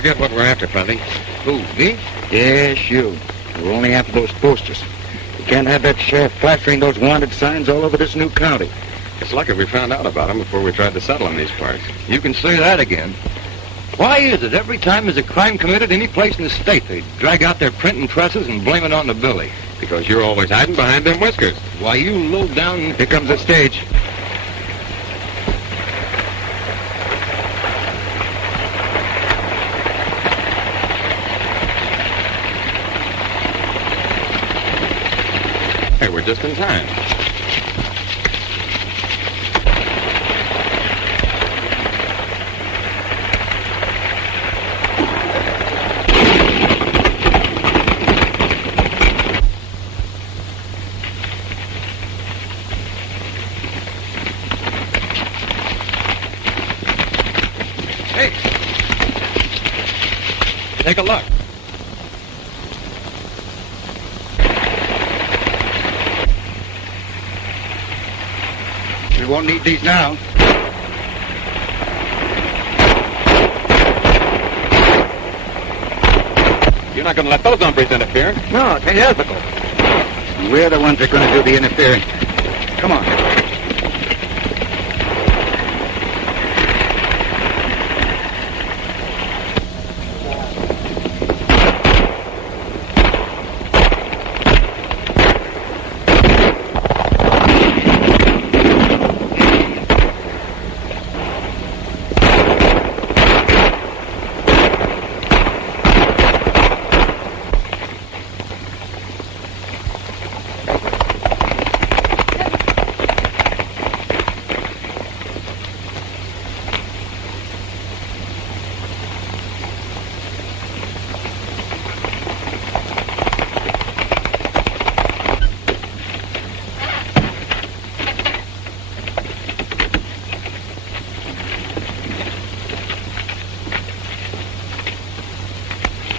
forget what we're after, Confronting. Who, me? Yes, you. We're only after those posters. We can't have that sheriff plastering those wanted signs all over this new county. It's lucky we found out about them before we tried to settle in these parts. You can say that again. Why is it every time there's a crime committed any place in the state, they drag out their printing presses and blame it on the Billie? Because you're always hiding behind them whiskers. Why, you low down... Here comes the stage. Hey, we're just in time. Take a look. We won't need these now. You're not going to let those hombres interfere. No, it's unethical. We're the ones that are going to do the interfering. Come on.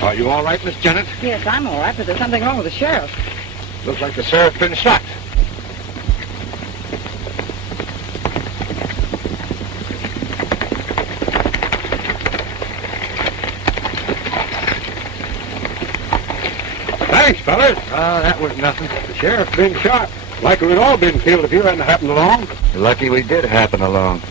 Are you all right, Miss Janet? Yes, I'm all right, but there's something wrong with the sheriff. Looks like the sheriff's been shot. Thanks, fellas. That was nothing. The sheriff's been shot. Like we'd all been killed if you hadn't happened along. Lucky we did happen along.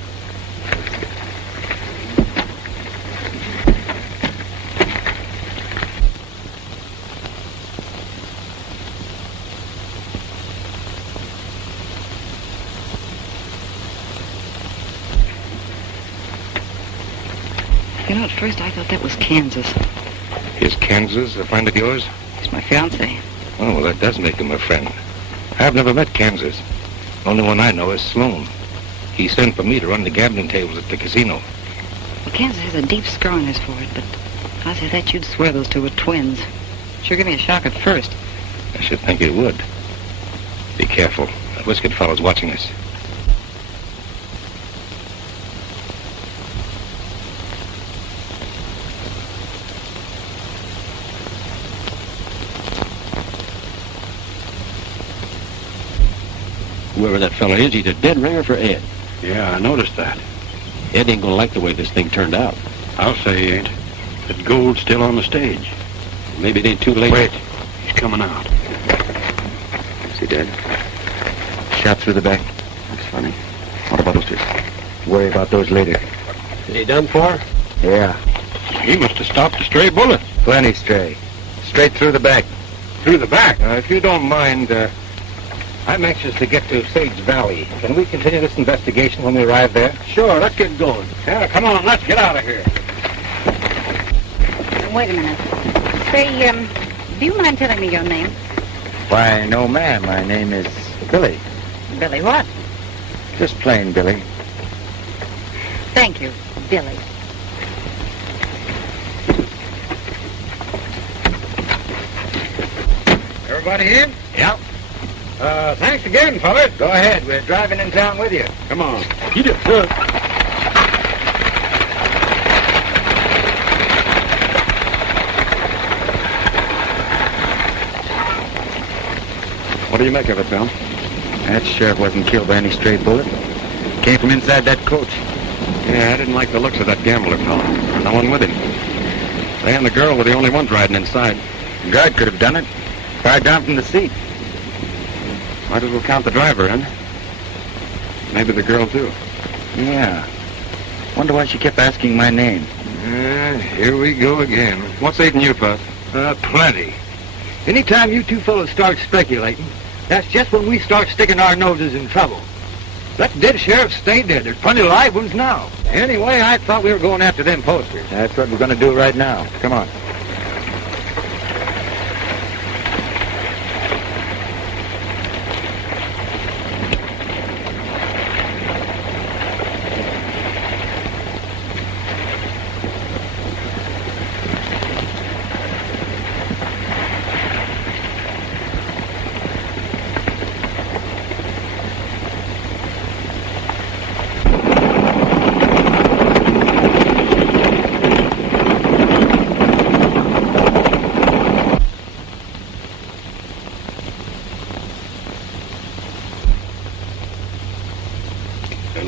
You know, at first I thought that was Kansas. Is Kansas a friend of yours? He's my fiancé. Oh, well, that does make him a friend. I've never met Kansas. Only one I know is Sloan. He sent for me to run the gambling tables at the casino. Well, Kansas has a deep scar on his forehead, but I say that you'd swear those two were twins. Sure give me a shock at first. I should think it would. Be careful. That whiskered fellow's watching us. Whoever that fella is, he's a dead ringer for Ed. Yeah, I noticed that. Ed ain't gonna like the way this thing turned out. I'll say he ain't. That gold's still on the stage. Maybe it ain't too late. Wait. He's coming out. Is he dead? Shot through the back. That's funny. What about those? Worry about those later. Is he done for? Yeah. He must have stopped a stray bullet. Plenty stray. Straight through the back. Through the back. If you don't mind, I'm anxious to get to Sage Valley. Can we continue this investigation when we arrive there? Sure, let's get going. Yeah, come on, let's get out of here. Wait a minute. Say, do you mind telling me your name? Why, no, ma'am. My name is Billie. Billie what? Just plain Billie. Thank you, Billie. Everybody in? Yep. Thanks again, fellas. Go ahead. We're driving in town with you. Come on. Get it. What do you make of it, Bill? That sheriff wasn't killed by any stray bullet. Came from inside that coach. Yeah, I didn't like the looks of that gambler fellow. No one with him. They and the girl were the only ones riding inside. The guard could have done it. Fired down from the seat. Might as well count the driver, huh? Maybe the girl, too. Yeah. Wonder why she kept asking my name. Here we go again. What's eating you, Puff? Plenty. Anytime you two fellows start speculating, that's just when we start sticking our noses in trouble. Let dead sheriffs stay dead. There's plenty of live ones now. Anyway, I thought we were going after them posters. That's what we're going to do right now. Come on.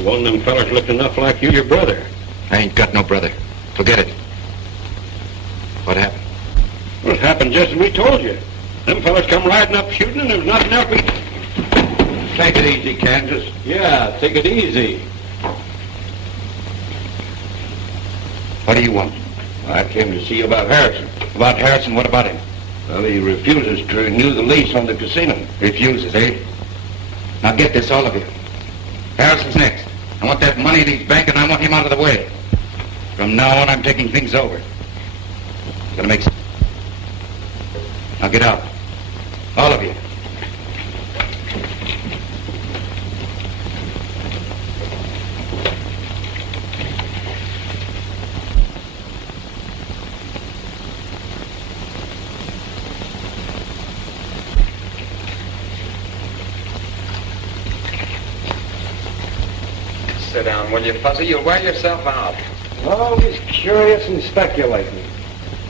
One of them fellers looked enough like you, your brother. I ain't got no brother. Forget it. What happened? Well, it happened just as we told you. Them fellers come riding up shooting, and there was nothing else we... Take it easy, Kansas. Yeah, take it easy. What do you want? I came to see you about Harrison. About Harrison? What about him? Well, he refuses to renew the lease on the casino. Refuses, eh? Now get this, all of you. Harrison's next. I want that money in his bank, and I want him out of the way. From now on, I'm taking things over. Gonna make sense. Now get out. All of you. Sit down, will you, Fuzzy? You'll wear yourself out. Always curious and speculating.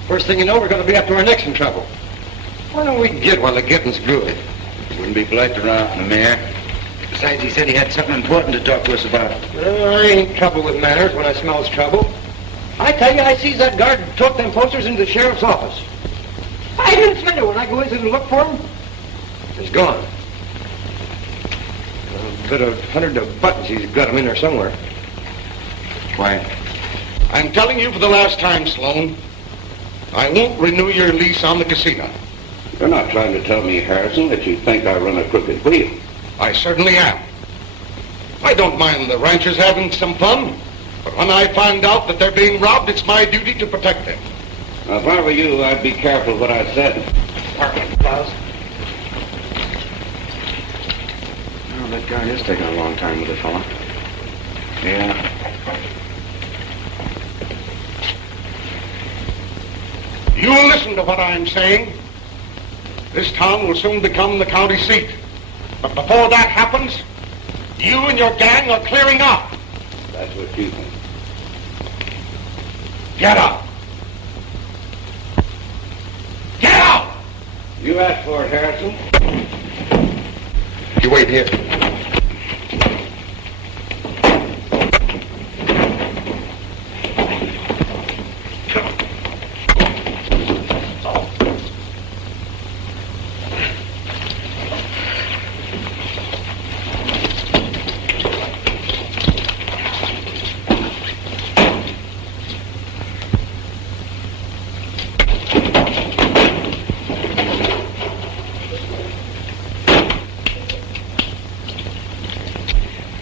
First thing you know, we're going to be up to our necks in trouble. Why don't we get while the getting's good? Wouldn't be polite to run out in the mayor. Besides, he said he had something important to talk to us about. I ain't trouble with manners when I smells trouble. I tell you, I sees that guard took them posters into the sheriff's office. 5 minutes later, when I go in to look for them, he's gone. A bit of hundred of buttons, he's got them in there somewhere. Quiet. I'm telling you for the last time, Sloan, I won't renew your lease on the casino. You're not trying to tell me, Harrison, that you think I run a crooked wheel. I certainly am. I don't mind the ranchers having some fun, but when I find out that they're being robbed, it's my duty to protect them. Now, if I were you, I'd be careful what I said. Parking plaza. Well, that guard is taking a long time with the fellow. Yeah. You listen to what I'm saying. This town will soon become the county seat. But before that happens, you and your gang are clearing out. That's what you think. Get out. Get out! You asked for it, Harrison. You wait here.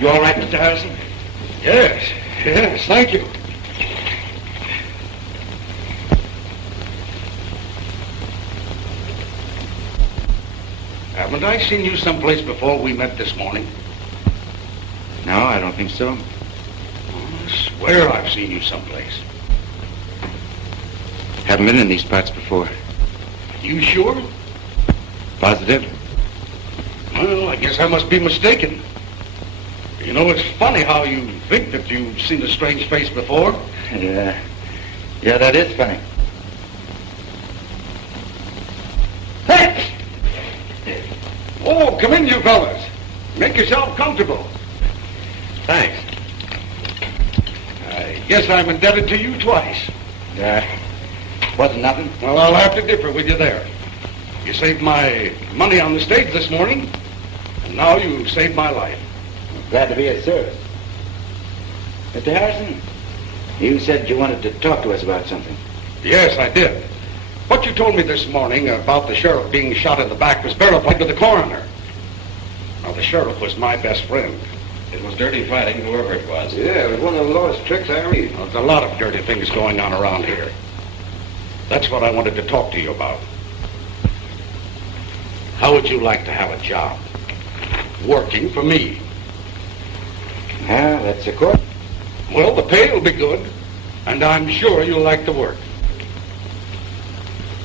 You all right, Mr. Harrison? Yes, thank you. Haven't I seen you someplace before we met this morning? No, I don't think so. I swear I've seen you someplace. Haven't been in these parts before. You sure? Positive? Well, I guess I must be mistaken. You know, it's funny how you think that you've seen a strange face before. Yeah. Yeah, that is funny. Hey! Oh, come in, you fellas. Make yourself comfortable. Thanks. I guess I'm indebted to you twice. Wasn't nothing. Well, I'll have to differ with you there. You saved my money on the stage this morning, and now you've saved my life. Glad to be of service. Mr. Harrison, you said you wanted to talk to us about something. Yes, I did. What you told me this morning about the sheriff being shot in the back was verified to the coroner. Now, the sheriff was my best friend. It was dirty fighting, whoever it was. Yeah, it was one of the lowest tricks I ever used. There's a lot of dirty things going on around here. That's what I wanted to talk to you about. How would you like to have a job? Working for me. Ah, that's a court. Well, the pay will be good, and I'm sure you'll like the work.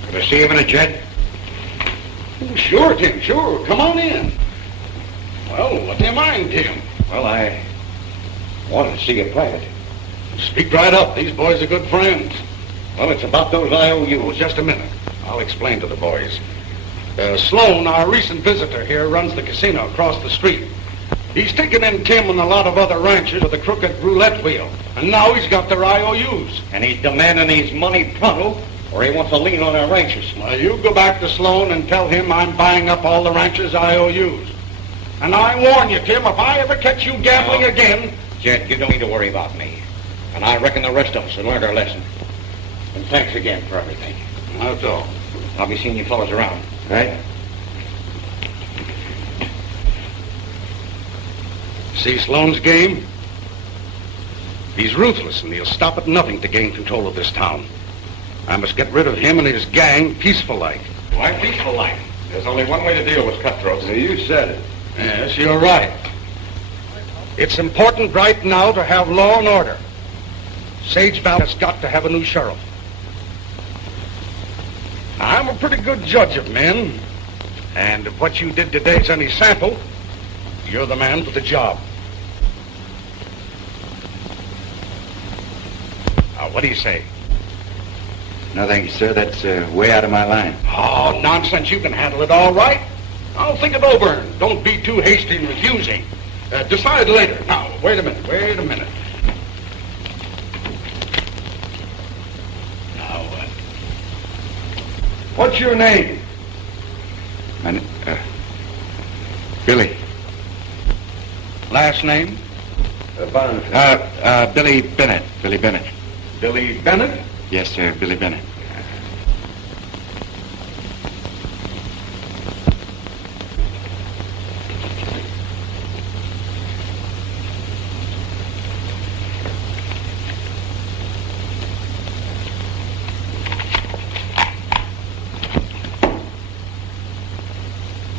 Can I see you in a jet? Oh, sure, Tim, sure. Come on in. Well, what do you mind, Tim? Well, I wanted to see you private. Speak right up. These boys are good friends. Well, it's about those IOUs. Oh, just a minute. I'll explain to the boys. Sloan, our recent visitor here, runs the casino across the street. He's taken in Tim and a lot of other ranchers with a crooked roulette wheel. And now he's got their IOUs. And he's demanding his money pronto, or he wants a lien on our ranchers. Now, you go back to Sloan and tell him I'm buying up all the ranchers' IOUs. And I warn you, Tim, if I ever catch you gambling again... Jed, you don't need to worry about me. And I reckon the rest of us have learned our lesson. And thanks again for everything. That's all. I'll be seeing you fellas around. Right? See Sloan's game? He's ruthless, and he'll stop at nothing to gain control of this town. I must get rid of him and his gang peaceful-like. Why peaceful-like? There's only one way to deal with cutthroats. You said it. Yes, you're right. It's important right now to have law and order. Sage Valley has got to have a new sheriff. I'm a pretty good judge of men, and if what you did today's any sample, you're the man for the job. Now, what do you say? No, thank you, sir. That's way out of my line. Oh, nonsense. You can handle it all right. I'll think it over, and don't be too hasty in refusing. Decide later. Now, wait a minute. Now, what's your name? Billy. Last name? Billy Bennett. Billy Bennett. Billy Bennett? Yes, sir, Billy Bennett.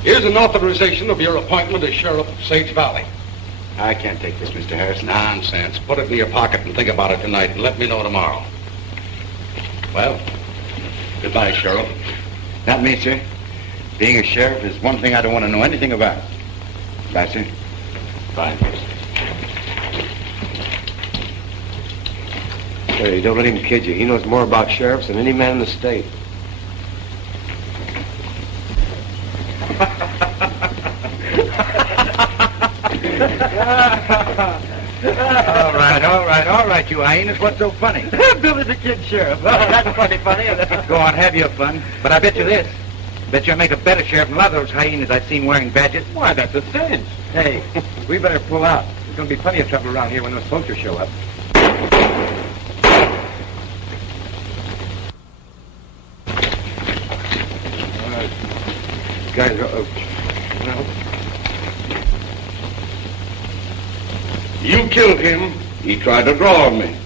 Here's an authorization of your appointment as sheriff of Sage Valley. I can't take this, Mr. Harrison. Nonsense. Put it in your pocket and think about it tonight, and let me know tomorrow. Well, goodbye, Sheriff. Not me, sir. Being a sheriff is one thing I don't want to know anything about. Bye, sir. Bye. Hey, don't let him kid you. He knows more about sheriffs than any man in the state. All right, you hyenas. What's so funny? Billy the Kid Sheriff. That's funny. Go on, have your fun. But I bet you this. Bet you'll make a better sheriff than a lot of those hyenas I've seen wearing badges. Why, that's a cinch. Hey, we better pull out. There's going to be plenty of trouble around here when those poachers show up. Guys, You killed him. He tried to draw on me.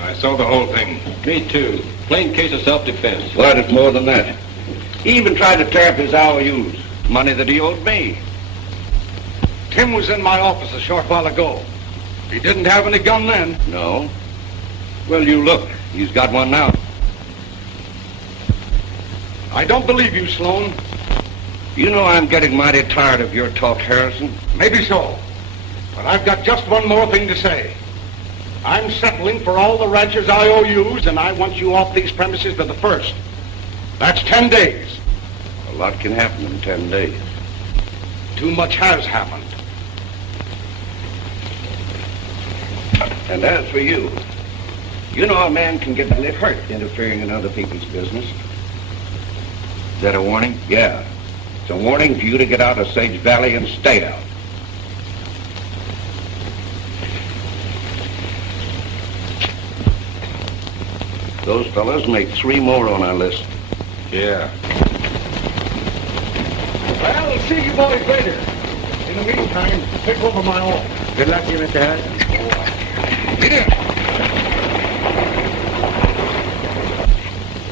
I saw the whole thing. Me too. Plain case of self-defense. Glad it's more than that. He even tried to tear up his IOUs, money that he owed me. Tim was in my office a short while ago. He didn't have any gun then. No. Well, you look. He's got one now. I don't believe you, Sloan. You know I'm getting mighty tired of your talk, Harrison. Maybe so. But I've got just one more thing to say. I'm settling for all the ranchers' IOUs, and I want you off these premises to the 1st. That's 10 days. A lot can happen in 10 days. Too much has happened. And as for you, you know a man can get hurt interfering in other people's business. Is that a warning? Yeah. It's a warning for you to get out of Sage Valley and stay out. Those fellas make 3 more on our list. Yeah. Well, I'll see you boys later. In the meantime, pick over my own. Good luck to you, Mr. Harrison. Get in.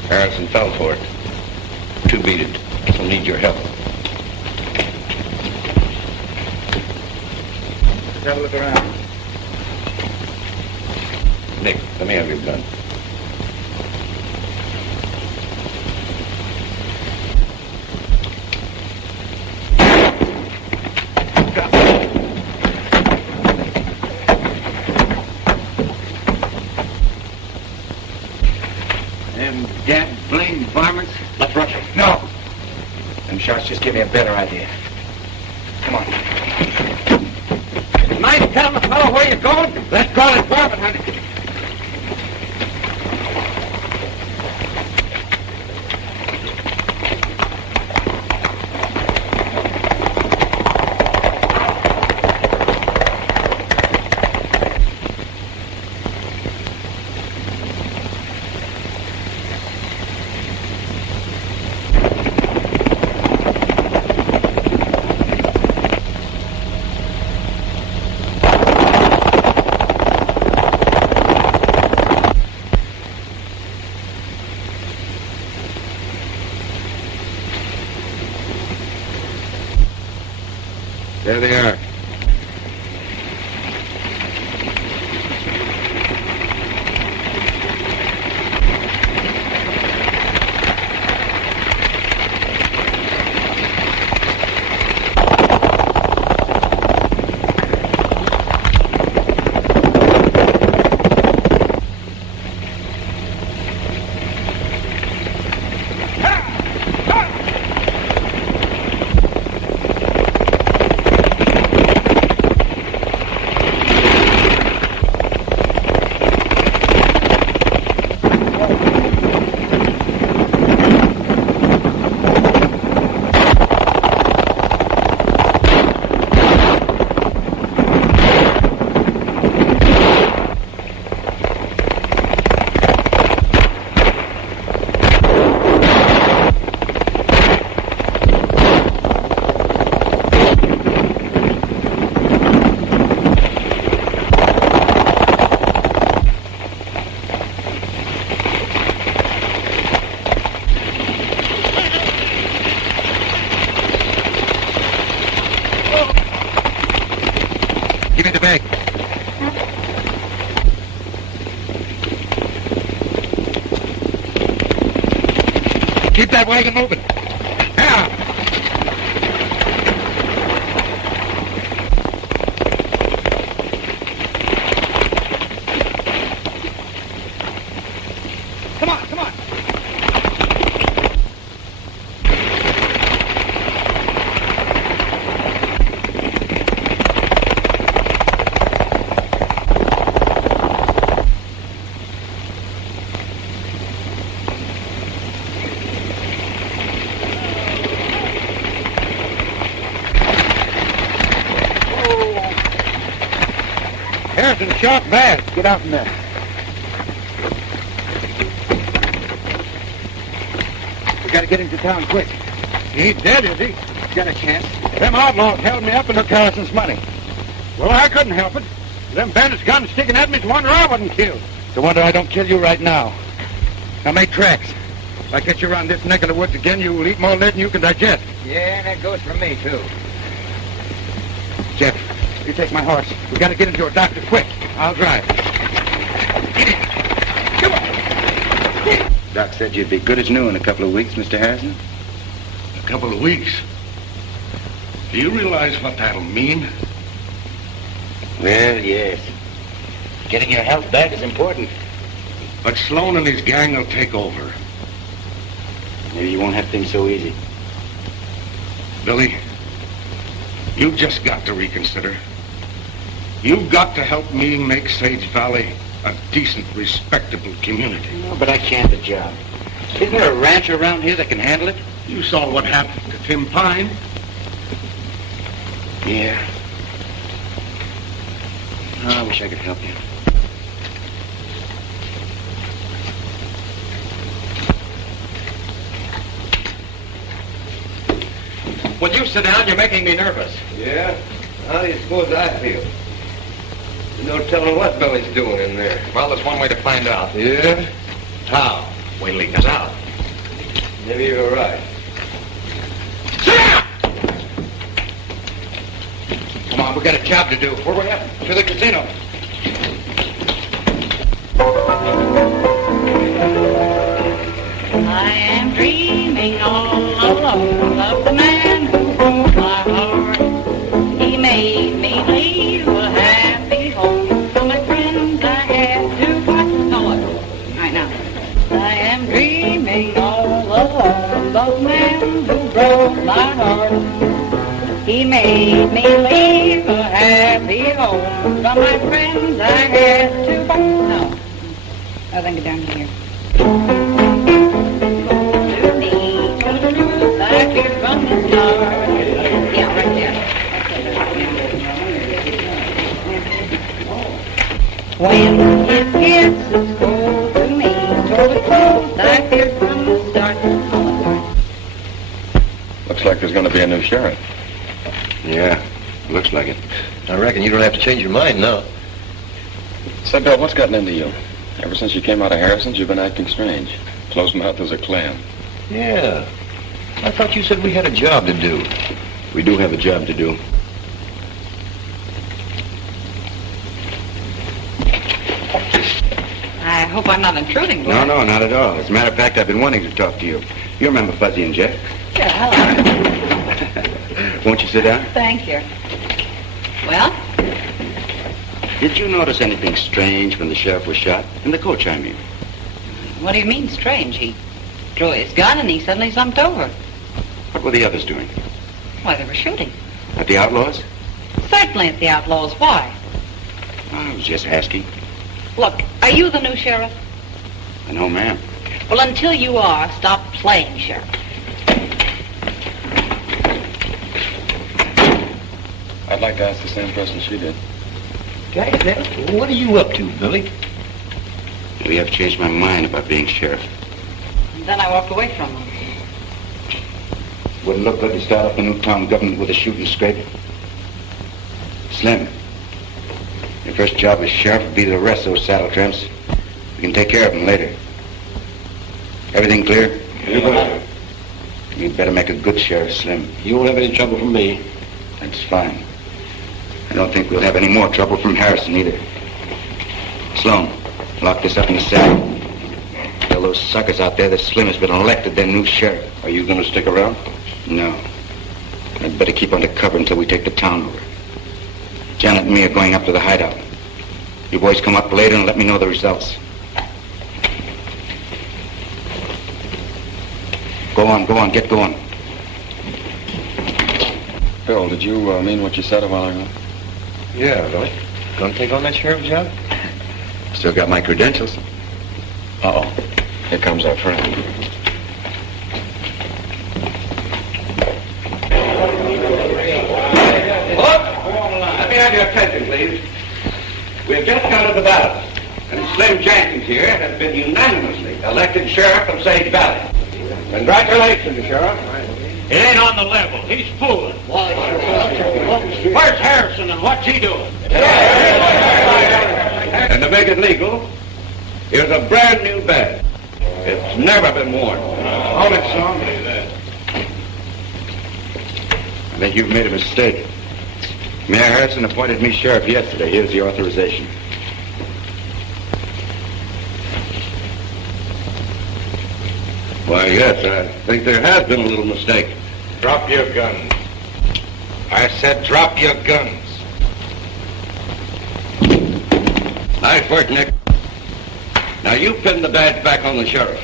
Harrison fell for it. 2 beat it. He'll need your help. Let's have a look around. Nick, let me have your gun. Them dead blamed varmints. Let's rush him. No. Them shots just give me a better idea. Come on. Mind telling the fellow where you're going? Let's call it varmint hunting. There they are. Give me the bag. Keep that wagon moving. Now. Come on, come on. Harrison shot bad. Get out from there. We gotta get him to town quick. He ain't dead, is he? Got a chance. Them outlaws held me up and took Harrison's money. Well, I couldn't help it. Them bandits got him sticking at me. It's a wonder I wasn't killed. It's a wonder I don't kill you right now. Now make tracks. If I catch you around this neck of the woods again, you will eat more lead than you can digest. Yeah, that goes for me, too. Jeff, you take my horse. We gotta get him to a doctor quick. I'll drive. Come on. Doc said you'd be good as new in a couple of weeks, Mr. Harrison. A couple of weeks. Do you realize what that'll mean? Well, yes. Getting your health back is important. But Sloan and his gang will take over. Maybe you won't have things so easy. Billy, you've just got to reconsider. You've got to help me make Sage Valley a decent, respectable community. No, but I can't the job. Isn't there a ranch around here that can handle it? You saw what happened to Tim Pine. Yeah. Oh, I wish I could help you. Will you sit down? You're making me nervous. Yeah? How do you suppose I feel? No telling what Billie's doing in there. Well, there's one way to find out. Yeah? How? Wait till he comes out. Maybe you're right. Sit down! Come on, we got a job to do. Where we at? To the casino. I am dreaming all alone of the man who broke my heart. He made me leave a happy home for my friends I had to part. No, right now. I am dreaming all alone of the man who broke my heart. He made me leave a happy home for my friends I had to part. No, I think down here. From the start. Yeah, right there. When his kisses go to me, so it goes like here from the start. Looks like there's going to be a new sheriff. Yeah, looks like it. I reckon you don't have to change your mind now. Say, Bill, what's gotten into you? Ever since you came out of Harrison's, you've been acting strange. Close mouth as a clam. Yeah. I thought you said we had a job to do. We do have a job to do. I hope I'm not intruding, boy. No, not at all. As a matter of fact, I've been wanting to talk to you. You remember Fuzzy and Jeff? Yeah, hello. Won't you sit down? Thank you. Well? Did you notice anything strange when the sheriff was shot? In the coach, I mean. What do you mean, strange? He drew his gun and he suddenly slumped over. What were the others doing? Why, they were shooting. At the outlaws? Certainly at the outlaws. Why? I was just asking. Look, are you the new sheriff? No, ma'am. Well, until you are, stop playing sheriff. I'd like to ask the same question she did. What are you up to, Billy? Maybe I've changed my mind about being sheriff. And then I walked away from him. Wouldn't look good to start up the new town government with a shooting scrape. Slim, your first job as sheriff would be to arrest those saddle tramps. We can take care of them later. Everything clear? Yeah. You'd better make a good sheriff, Slim. You won't have any trouble from me. That's fine. I don't think we'll have any more trouble from Harrison either. Sloan, lock this up in the cell. Tell those suckers out there that Slim has been elected their new sheriff. Are you going to stick around? No. I'd better keep under cover until we take the town over. Janet and me are going up to the hideout. You boys come up later and let me know the results. Go on, get going. Bill, did you mean what you said a while ago? Yeah, Billy. Going to take on that sheriff job? Still got my credentials. Uh-oh. Here comes our friend. Let me have your attention, please. We've just counted the ballots, and Slim Jenkins here has been unanimously elected sheriff of Sage Valley. Congratulations, Sheriff. It ain't on the level. He's fooling. Where's Harrison and what's he doing? And to make it legal, here's a brand new badge. It's never been worn. Hold it, son. I think you've made a mistake. Mayor Harrison appointed me sheriff yesterday. Here's the authorization. Why, yes, I think there has been a little mistake. Drop your guns. I said drop your guns. Nice work, Nick. Now you pin the badge back on the sheriff.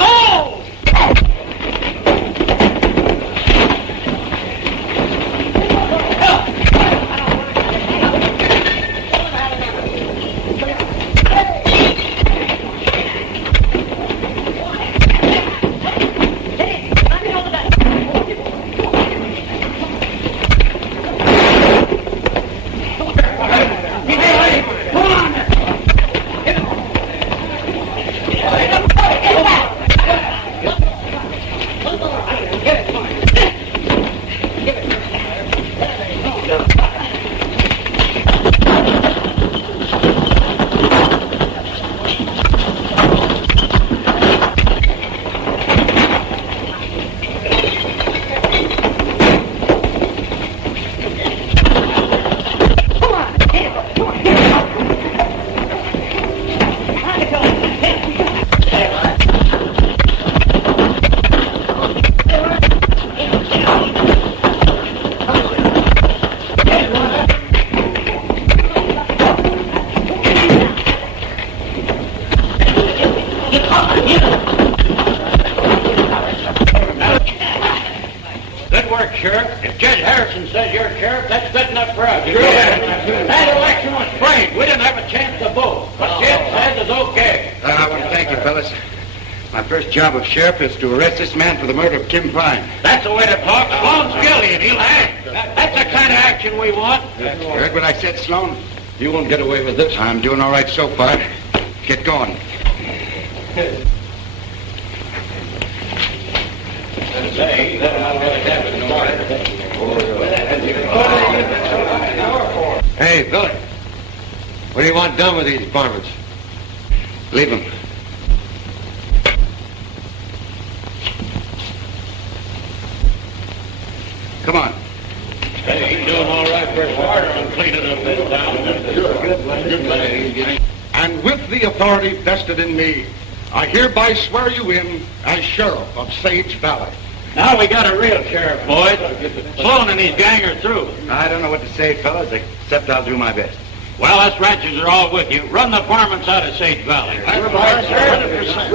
Oh! work, Sheriff. If Judge Harrison says you're sheriff, that's good enough for us. That election was framed. We didn't have a chance to vote. What Jed says is okay. I want to thank you, fellas. My first job of sheriff is to arrest this man for the murder of Kim Fine. That's the way to talk. Sloan's guilty and he'll hang. That's the kind of action we want. You heard what I said, Sloan? You won't get away with this. I'm doing all right so far. Get going. Hey, Billie. What do you want done with these varmints? Leave him. Come on. Hey, he's doing all right for his partner on cleaning up this town. And with the authority vested in me, I hereby swear you in as sheriff of Sage Valley. Now we got a real sheriff, boys. Sloan and his gang are through. I don't know what to say, fellas, except I'll do my best. Well, us ranchers are all with you. Run the varmints out of Sage Valley.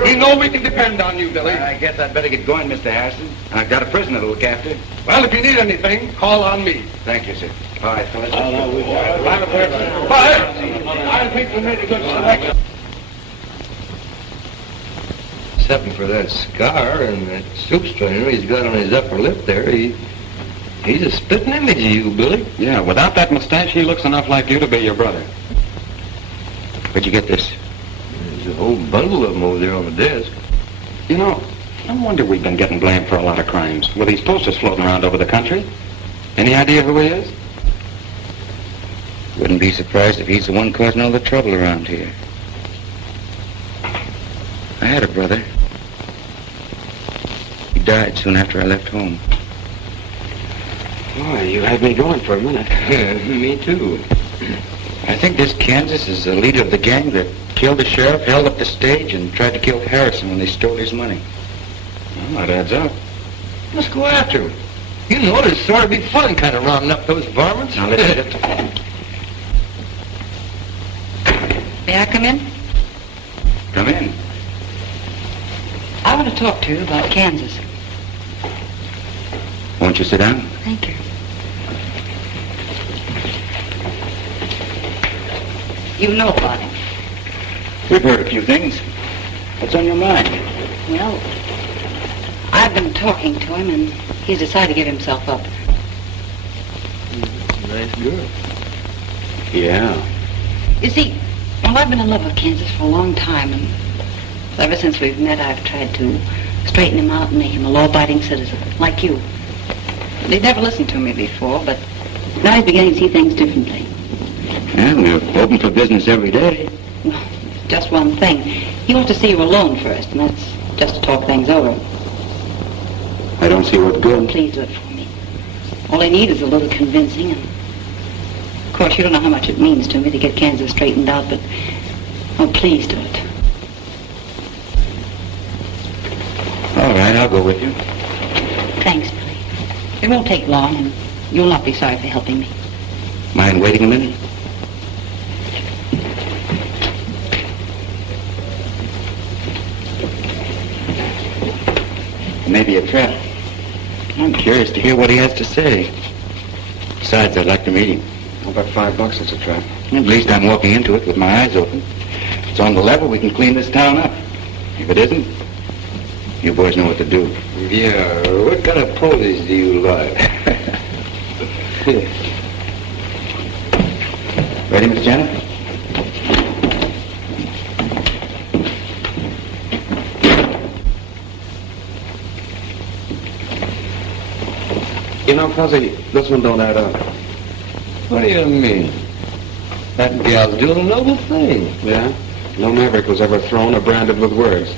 We know we can depend on you, Billy. I guess I'd better get going, Mr. Harrison. I've got a prisoner to look after. Well, if you need anything, call on me. Thank you, sir. All right, fellas. Bye. I think we made a good selection. Except for that scar and that soup strainer he's got on his upper lip there, he's a spitting image of you, Billy. Yeah, without that mustache, he looks enough like you to be your brother. Where'd you get this? There's a whole bundle of them over there on the desk. You know, no wonder we've been getting blamed for a lot of crimes. With these posters floating around over the country. Any idea who he is? Wouldn't be surprised if he's the one causing all the trouble around here. I had a brother. He died soon after I left home. Boy, you had me going for a minute. Me too. I think this Kansas is the leader of the gang that killed the sheriff, held up the stage, and tried to kill Harrison when they stole his money. Well, that adds up. Let's go after him. You know, it'd sort of be fun kind of rounding up those varmints. Now, listen. May I come in? Come in. I want to talk to you about Kansas. Won't you sit down? Thank you. You know about him. We've heard a few things. What's on your mind? Well, I've been talking to him, and he's decided to give himself up. Nice girl. Yeah. You see, well, I've been in love with Kansas for a long time, and ever since we've met, I've tried to straighten him out and make him a law-abiding citizen, like you. He'd never listened to me before, but now he's beginning to see things differently. Yeah, we're open for business every day. Well, just one thing. He wants to see you alone first, and that's just to talk things over. I don't see what good. Please do it for me. All I need is a little convincing, and of course you don't know how much it means to me to get Kansas straightened out, but oh, please do it. All right, I'll go with you. Thanks, Billy. It won't take long, and you'll not be sorry for helping me. Mind waiting a minute? Maybe a trap. I'm curious to hear what he has to say. Besides, I'd like to meet him. How about $5? It's a trap. At least I'm walking into it with my eyes open. If it's on the level, we can clean this town up. If it isn't, you boys know what to do. Yeah, what kind of ponies do you like? Ready, Miss Janet? You know, Fuzzy, this one don't add up. What do you mean? That gal's doing a noble thing. Yeah? No maverick was ever thrown or branded with words.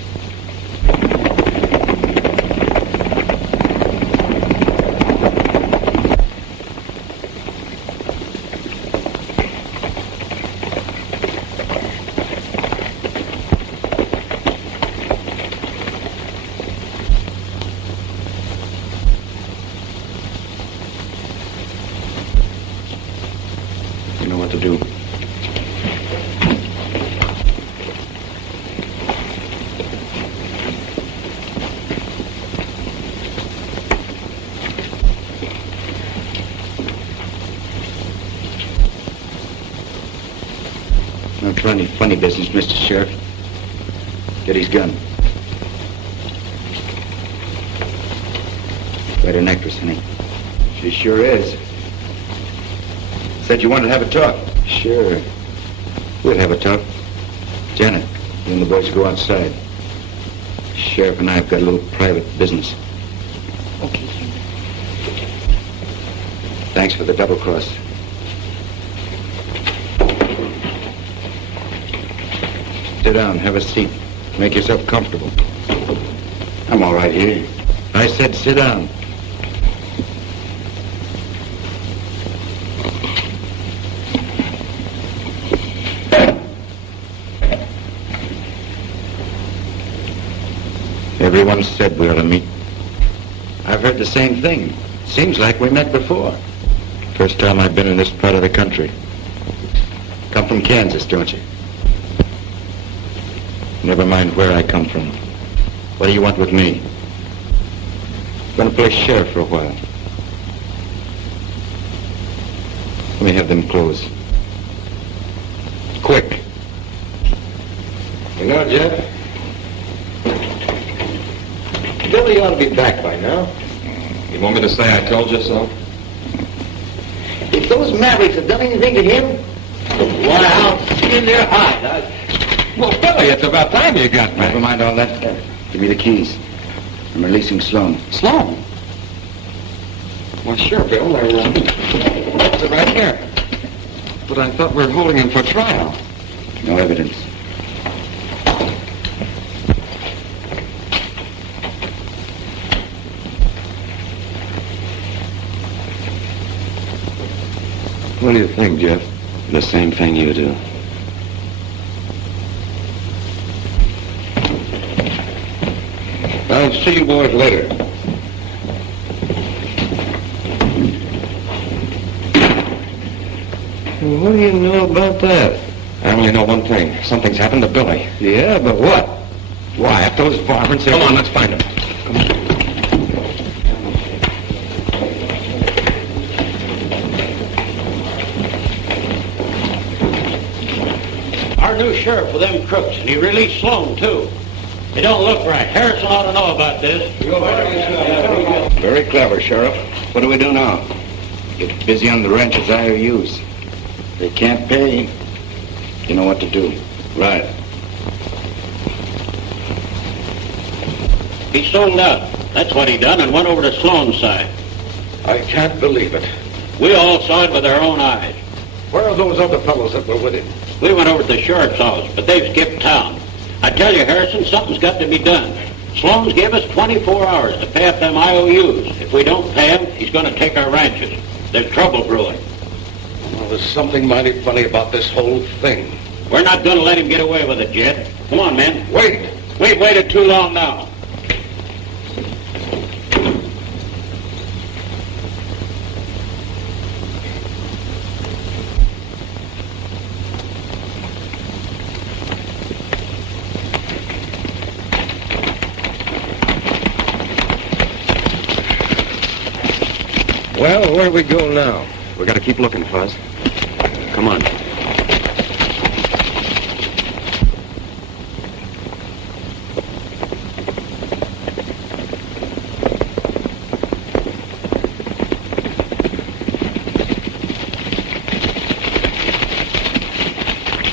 You know what to do. for any funny business, Mr. Sheriff. Get his gun. Quite an actress, honey. She sure is. Said you wanted to have a talk. Sure. We'll have a talk. Janet, you and the boys go outside. Sheriff and I have got a little private business. Okay, Ken. Thanks for the double cross. Sit down, have a seat. Make yourself comfortable. I'm all right here. I said sit down. Everyone said we ought to meet. I've heard the same thing. Seems like we met before. First time I've been in this part of the country. Come from Kansas, don't you? Never mind where I come from. What do you want with me? Gonna play sheriff for a while. Let me have them clothes. Quick. You know, Jeff, Billie ought to be back by now. You want me to say I told you so? If those Mavericks have done anything to him, why, I'll skin their hide. Well, Billie, it's about time you got back. Never mind all that. Give me the keys. I'm releasing Sloan. Sloan? Well, sure, Bill. They're right here. But I thought we were holding him for trial. No evidence. What do you think, Jeff? The same thing you do. I'll see you boys later. What do you know about that? I only know one thing. Something's happened to Billie. Yeah, but what? Why, if those varmints... Come on, let's find him. Come on. Our new sheriff with them crooks, and he released Sloan, too. They don't look right. Harrison ought to know about this. Very clever, Sheriff. What do we do now? Get busy on the ranches IOUs. They can't pay. You know what to do. Right. He sold out. That's what he done, and went over to Sloan's side. I can't believe it. We all saw it with our own eyes. Where are those other fellows that were with him? We went over to the sheriff's office, but they've skipped town. I tell you, Harrison, something's got to be done. Sloan's gave us 24 hours to pay up them IOUs. If we don't pay him, he's going to take our ranches. There's trouble brewing. Well, there's something mighty funny about this whole thing. We're not going to let him get away with it, Jed. Come on, men. Wait! We've waited too long now. Well, where do we go now? We gotta keep looking, Fuzz. Come on.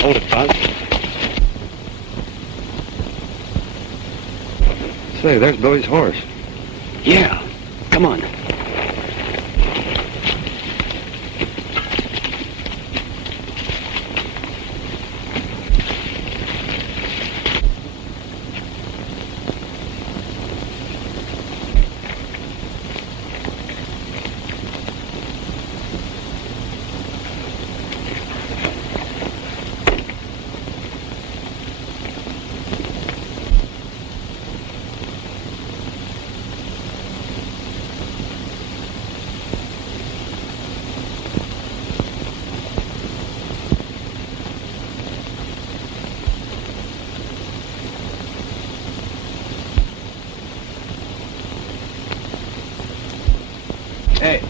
Hold it, Fuzz. Say, there's Billie's horse. Yeah. Come on. Hey.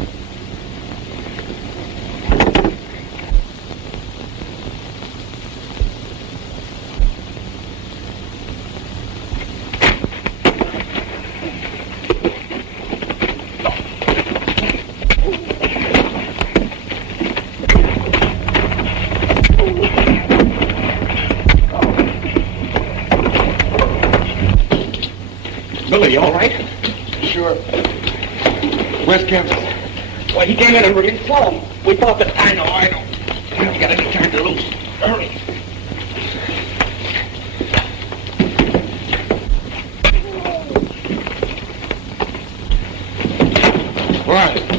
Billie, you all right? Sure. Where's Kansas? Well, he came in and released Sloan. We thought that... I know. We haven't got any time to lose. Hurry. What?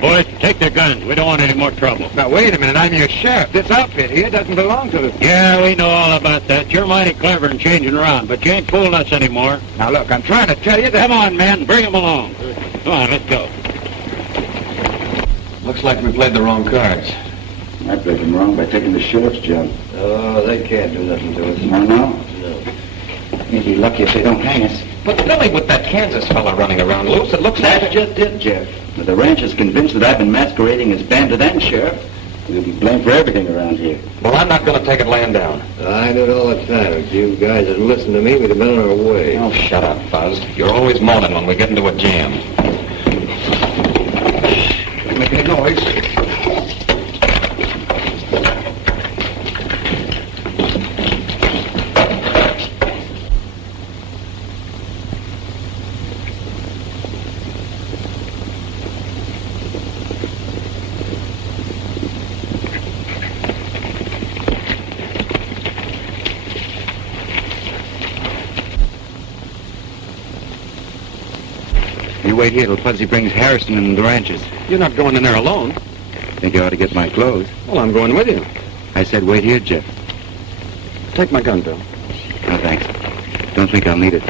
Boys, take their guns. We don't want any more trouble. Now, wait a minute. I'm your sheriff. This outfit here doesn't belong to the... Yeah, we know all about that. You're mighty clever in changing around, but you ain't fooling us anymore. Now, look, I'm trying to tell you that... Come on, men. Bring them along. Come on, let's go. Looks like we played the wrong cards. I played them wrong by taking the sheriff's job. Oh, they can't do nothing to us. No. No. You'd be lucky if they don't hang us. But Billy, with that Kansas fella running around loose, it looks That's like... just it, Jeff. But the ranch is convinced that I've been masquerading as bandit and sheriff. We'll be blamed for everything around here. Well, I'm not going to take it laying down. I knew it all the time. If you guys had listened to me, we'd have been on our way. Oh, shut up, Fuzz. You're always moaning when we get into a jam. Don't make any noise. You wait here till Fuzzy brings Harrison and the ranches. You're not going in there alone. Think you ought to get my clothes. Well, I'm going with you. I said wait here, Jeff. Take my gun, Bill. No, thanks. Don't think I'll need it.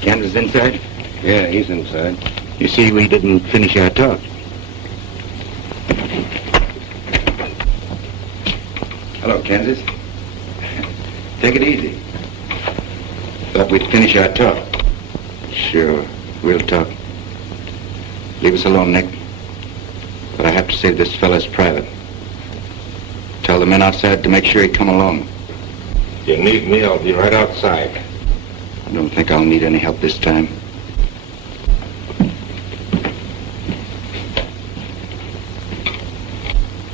Kansas inside? Yeah, he's inside. You see, we didn't finish our talk. Hello, Kansas. Take it easy. Thought we'd finish our talk. Sure, we'll talk. Leave us alone, Nick. But I have to say this fella's private. Tell the men outside to make sure he come along. If you need me, I'll be right outside. I don't think I'll need any help this time.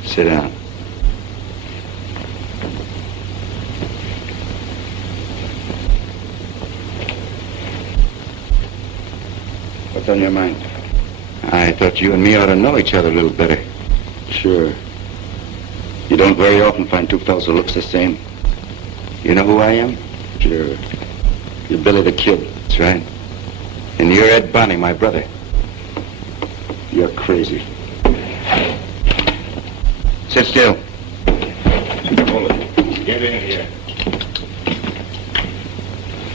Sit down. What's on your mind? I thought you and me ought to know each other a little better. Sure. You don't very often find two fellows who looks the same. You know who I am? Sure. You're Billy the Kid. That's right. And you're Ed Bonny, my brother. You're crazy. Sit still. Hold it. Get in here.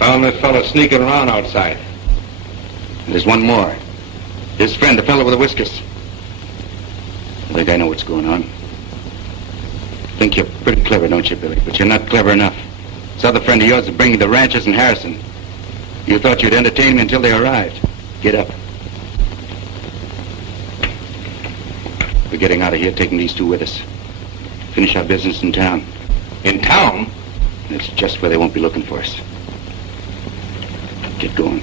Found that fellow sneaking around outside. And there's one more. His friend, the fellow with the whiskers. I think I know what's going on. Think you're pretty clever, don't you, Billy? But you're not clever enough. This other friend of yours is bringing the ranchers and Harrison. You thought you'd entertain me until they arrived. Get up. We're getting out of here, taking these two with us. Finish our business in town. In town? It's just where they won't be looking for us. Get going.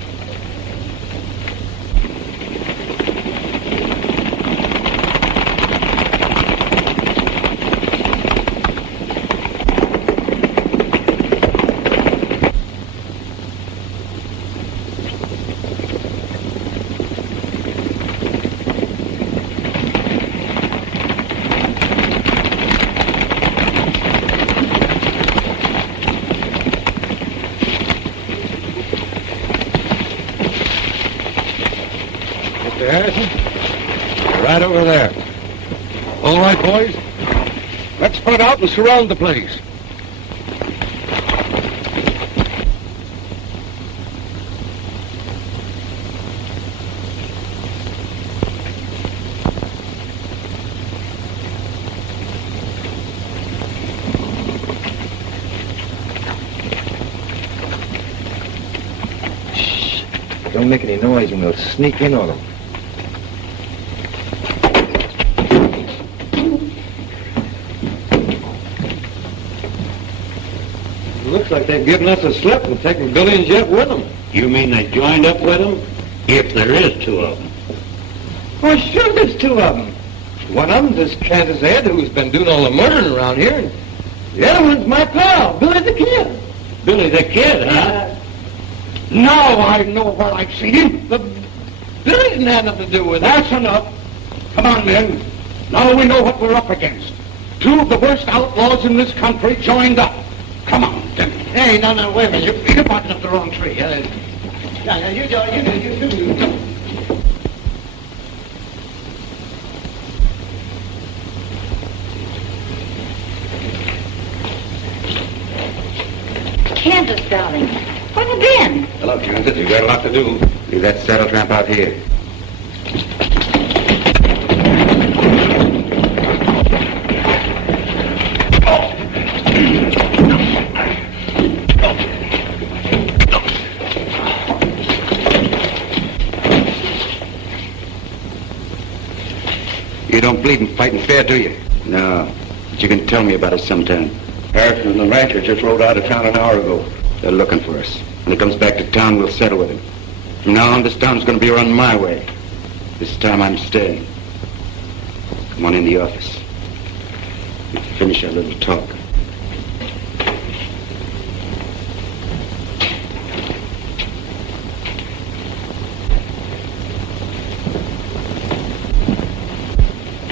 Mr. Harrison. Right over there. All right, boys. Let's spread out and surround the place. Don't make any noise and we'll sneak in on them. Looks like they've given us a slip and taken Billie and Jeff with them. You mean they joined up with him? If there is two of them. Well, sure there's two of them. One of them's this Kansas Ed who's been doing all the murdering around here, and the other one's my pal, Billy the Kid. Billy the Kid, huh? Now I know where I've seen him. But Billy didn't have nothing to do with it. That's enough. Come on, men. Now we know what we're up against. Two of the worst outlaws in this country joined up. Come on, then. Hey, no, wait a minute. You're barking up the wrong tree. You do. Kansas, darling. Where have you been? Hello, Kansas. You got a lot to do. Leave that saddle tramp out here. You don't believe in fighting fair, do you? No. But you can tell me about it sometime. Harrison and the rancher just rode out of town an hour ago. They're looking for us. When he comes back to town, we'll settle with him. From now on, this town's going to be run my way. This time I'm staying. Come on in the office. We'll finish our little talk.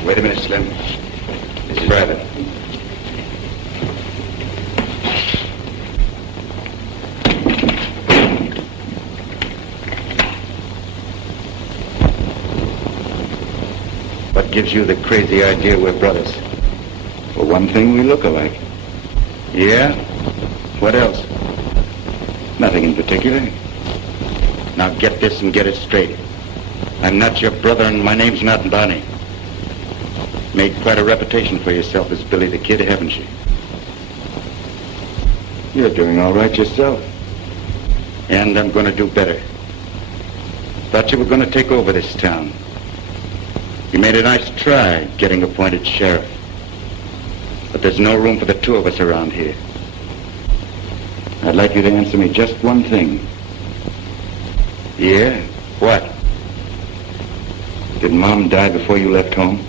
Wait a minute, Slim. This is Rabbit. What gives you the crazy idea we're brothers? For one thing, we look alike. Yeah? What else? Nothing in particular. Now get this and get it straight. I'm not your brother and my name's not Bonnie. Made quite a reputation for yourself as Billy the Kid, haven't you? You're doing all right yourself. And I'm going to do better. Thought you were going to take over this town. You made a nice try getting appointed sheriff. But there's no room for the two of us around here. I'd like you to answer me just one thing. Yeah? What? Did Mom die before you left home?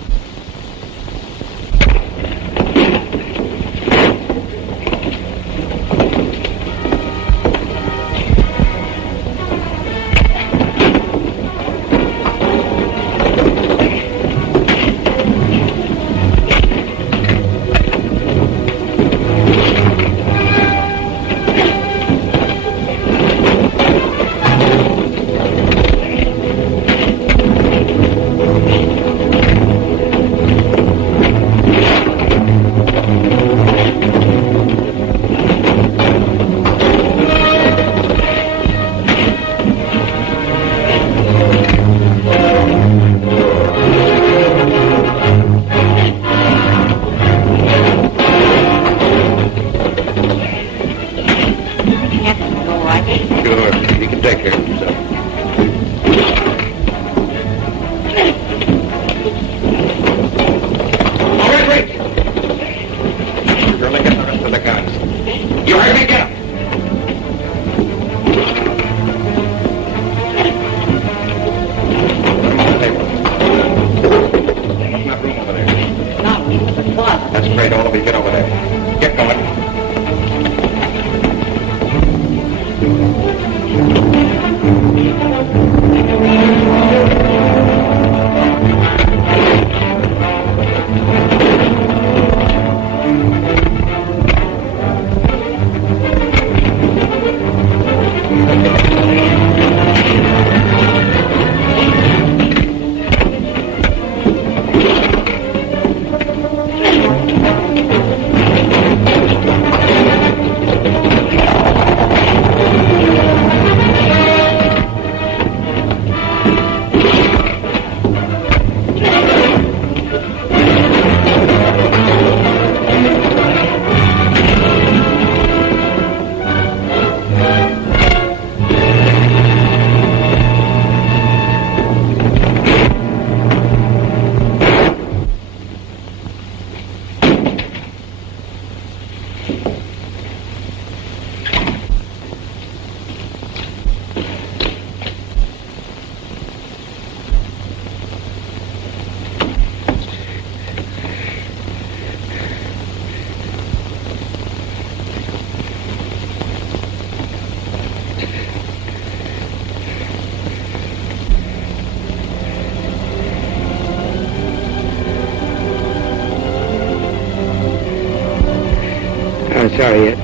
sorry yet.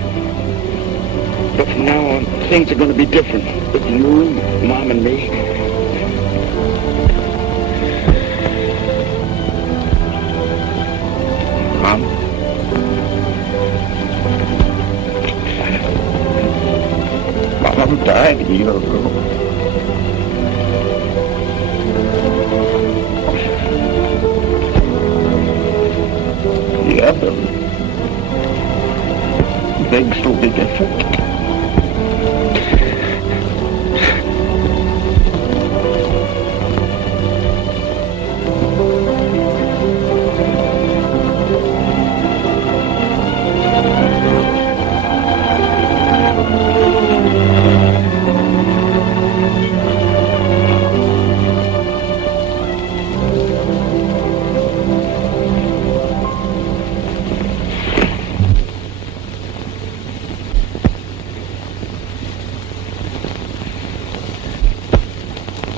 But from now on, things are going to be different with you, Mom, and me. Mom? Mom died a year ago. Yeah, Billy. Things will be different.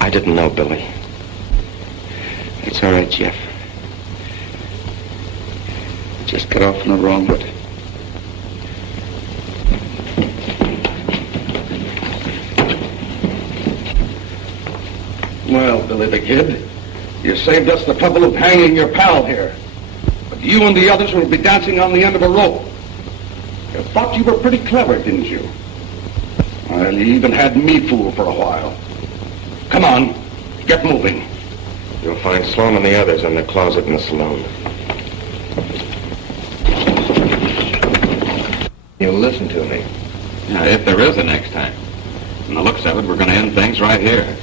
I didn't know, Billy. It's all right, Jeff. Just got off on the wrong foot. Well, Billy the Kid, you saved us the trouble of hanging your pal here. But you and the others will be dancing on the end of a rope. You thought you were pretty clever, didn't you? Well, you even had me fooled for a while. Come on, get moving. You'll find Sloan and the others in the closet in the saloon. You'll listen to me. Yeah, if there is a next time. From the looks of it, we're going to end things right here.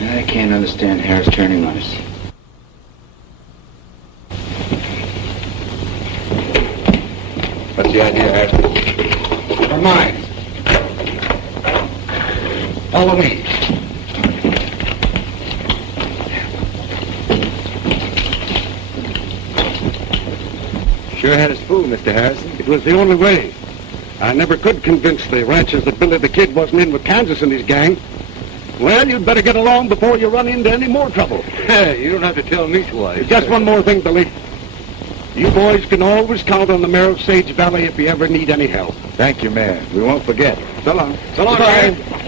I can't understand Harris turning on us. What's the idea, Harrison? Never mind. Follow me. Sure had us fooled, Mr. Harrison. It was the only way. I never could convince the ranchers that Billy the Kid wasn't in with Kansas and his gang. Well, you'd better get along before you run into any more trouble. Hey, you don't have to tell me twice. Just one more thing, Billy. You boys can always count on the mayor of Sage Valley if you ever need any help. Thank you, Mayor. We won't forget. So long. So long, Goodbye. Mayor.